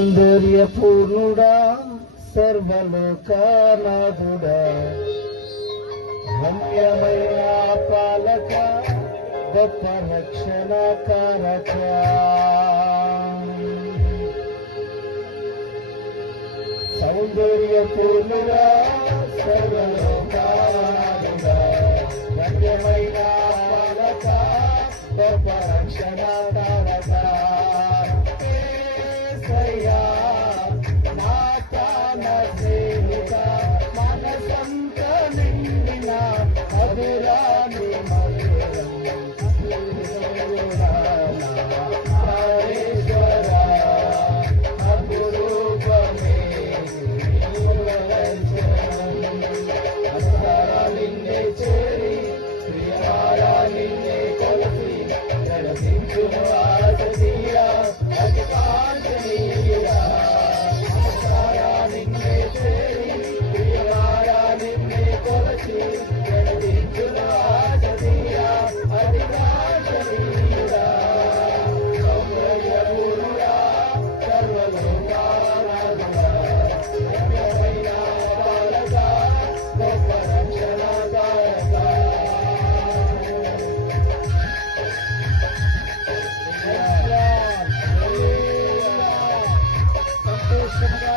సౌందర్యపూర్ణుడా సర్వలోకనాథుడా రమ్యమైన పాలక గొప్ప రక్షణ కారక సౌందర్యపూర్ణుడా సర్వలోకనాథుడా రమ్యమైన పాలక గొప్ప రక్షణ కారక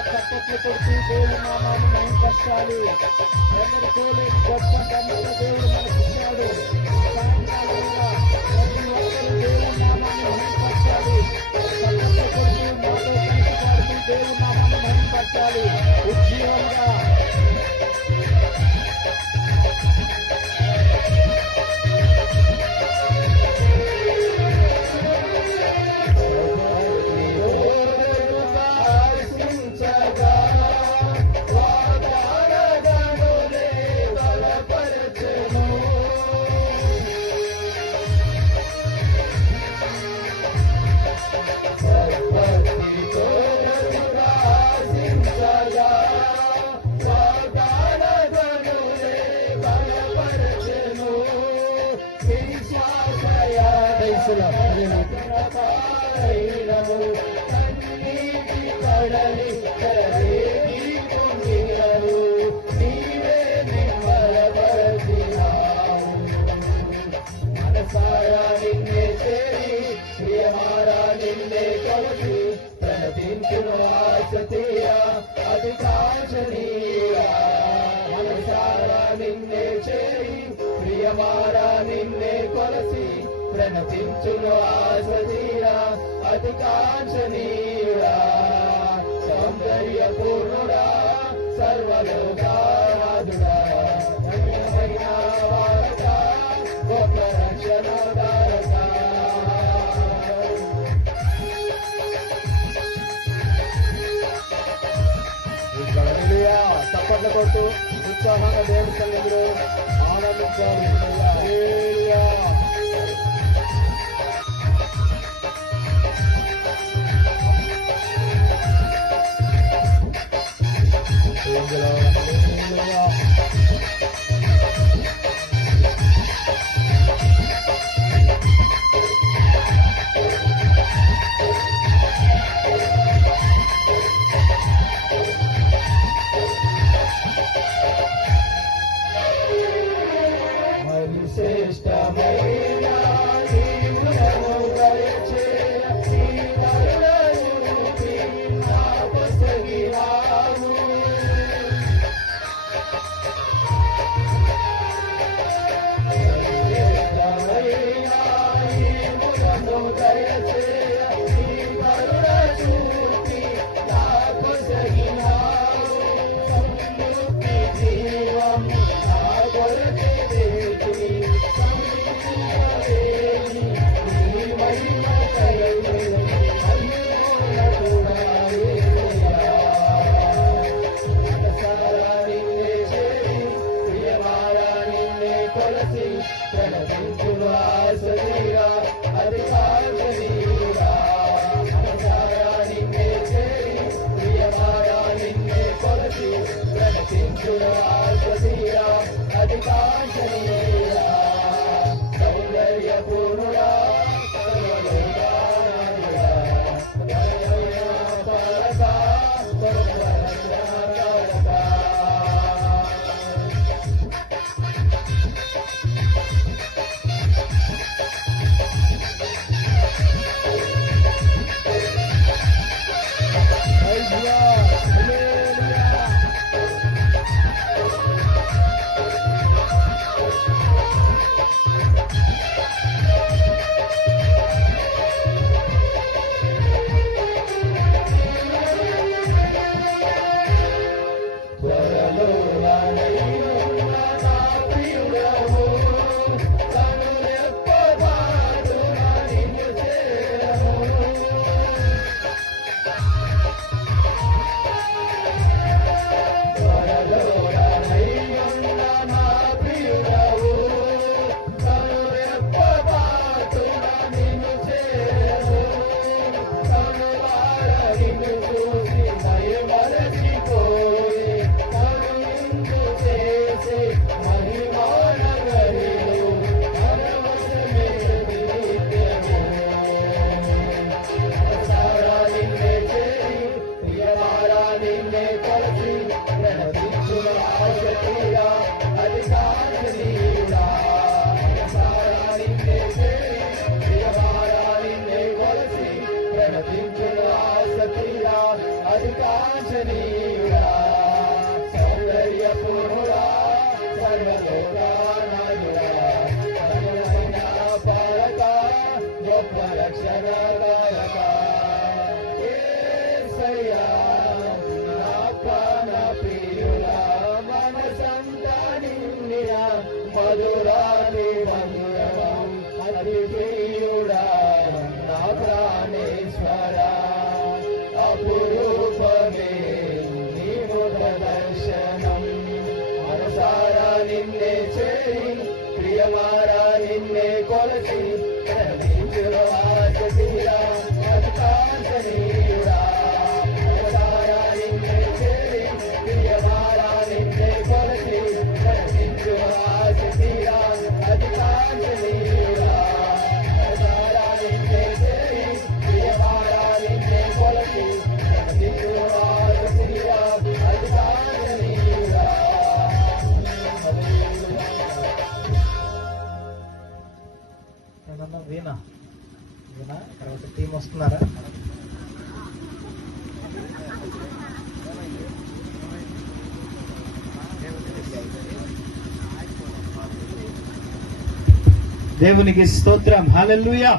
దేవుడు నామాన్ని మహిమపరచాలి. ఎవరికోలే గొప్ప ధన్యత దేవుడు మనకిచ్చాడు. సాయంకాలం వేళ ప్రతి ఒక్కరు దేవుడి నామాన్ని మహిమపరచాలి. మాతో కలిసి పాడుతూ దేవుడి నామాన్ని మహిమపరచాలి. ఉజ్జీవంగా ప్రణతించును ఆశీరా అతి కాంక్షణీయుడా సౌందర్యపూర్ణుడా సర్వలోకనాథుడా రమ్యమైన వారక గొప్ప రక్షణదాయక హల్లెలూయా. చప్పట్లు కొట్టు ఉత్సాహంగా దేవుడి సన్నిధిలో ఆనందించాలి. హల్లెలూయా. సౌందర్యపూర్ణుడా మధురాని మధురం అతిథియుడా నా ప్రాణేశ్వర అపురూపమే నీ ముఖ దర్శనం మనసారా నిన్నే చేరి ప్రియమారా నిన్నే కొలసి తీరా అతికాంతనీయుడా మనసారా నిన్నే చేరి ప్రియమారా నిన్నే కొలసి తీరా అతికాంతనీయుడా మనసారా నిన్నే చేరి ప్రియమారా నిన్నే కొలసి తీరా అతికాంతనీయుడా. వీణా తర్వాత టీం వస్తున్నారా? దేవునికి స్తోత్రం. హల్లెలూయా.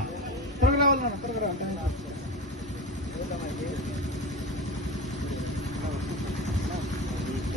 త్వరగా రావాలి.